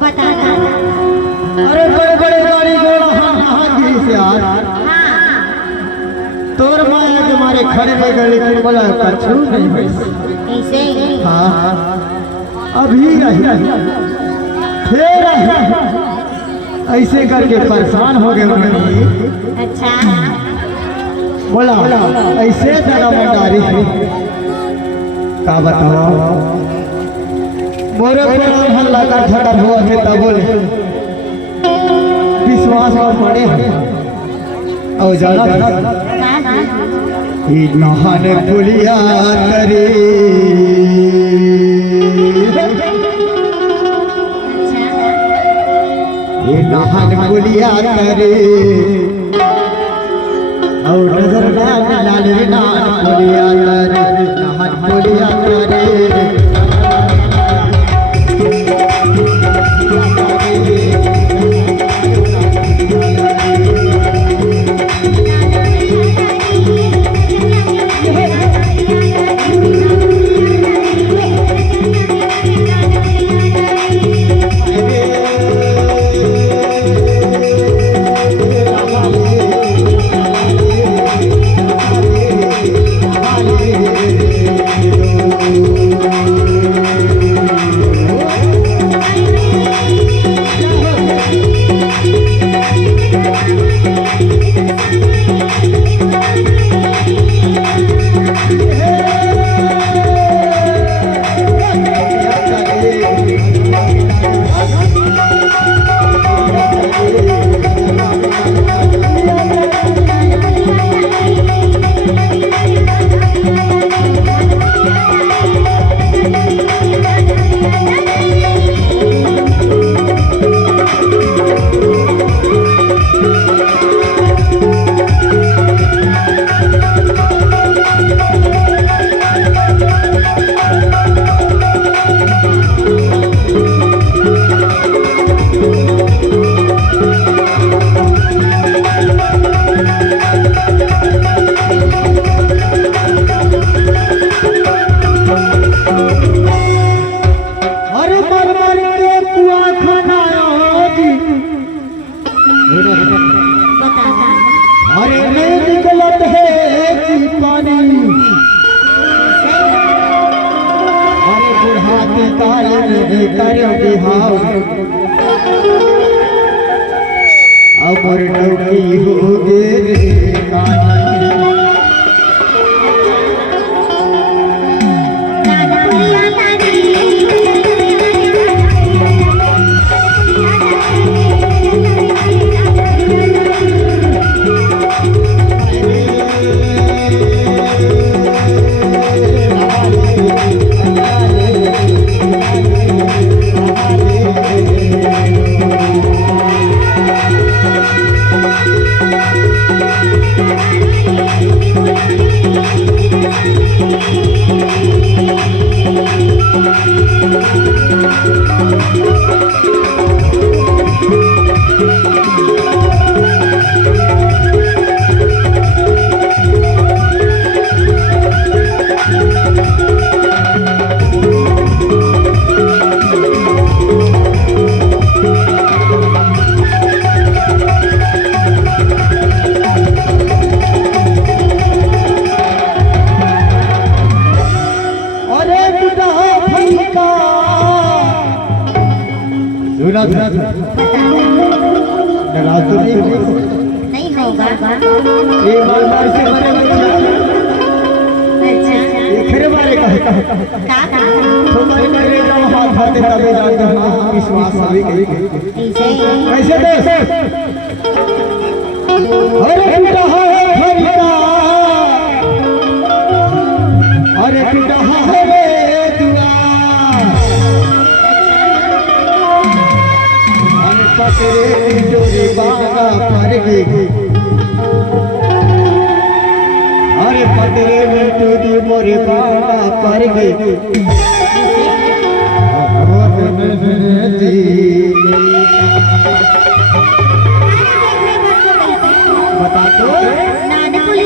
बता अरे बड़े बड़े गाड़ी घोड़ा हाँ से यार तोर माया के मारे खड़े में गए लेकिन बोला कछु नहीं हुई ऐसे हाँ अभी नहीं फिर ऐसे करके परेशान हो गए मम्मी। अच्छा बोला ऐसे जगह मंडारी का बताओ मोरे पर हल्ला का ठटर हुआ थे तब बोले विश्वास में पड़े और जाना नहान पुलिया करे नहान पुलिया करे और नजर लाल नान पुलिया करे नहान पुलिया करे अरे मैं निकलत है पानी अरे बुढ़ाते तारे में करो बिहाव अमर नौकी हो गे रे कानी नहीं होगा ये बार से मरे ये खरे बारे का तुम्हारे मेरे जो हाथ हाथे तबे जाते हैं विश्वास सभी कैसे कैसे अरे टूटा है फरिया अरे टूटा है रे दुआ अरे पकड़े जोरी बागा पर गई अरे पकड़े में तो दी मोरे बागा पर गई बता दो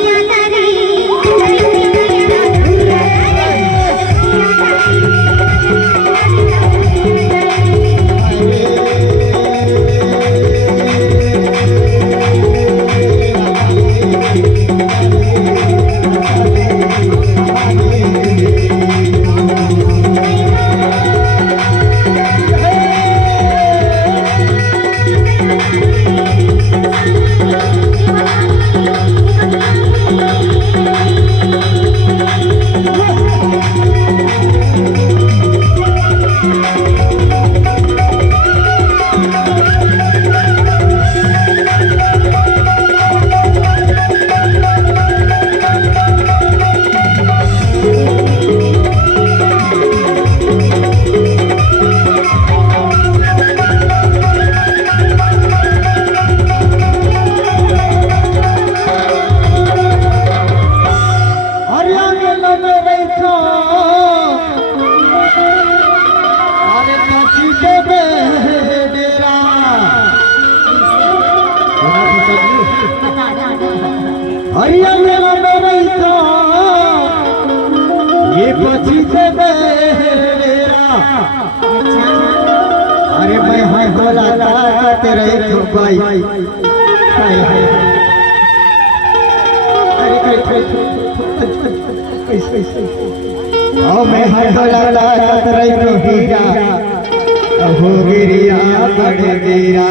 हरिया मेरा बेटा ये पची से मेरा अरे मैं हाय बोला तेरे तो भाई ओ मैं हाय बोला तेरे तो हीरा हो गिरिया बड़े वीरा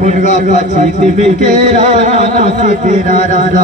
मुर्गा पची दिल के राना तेरा राजा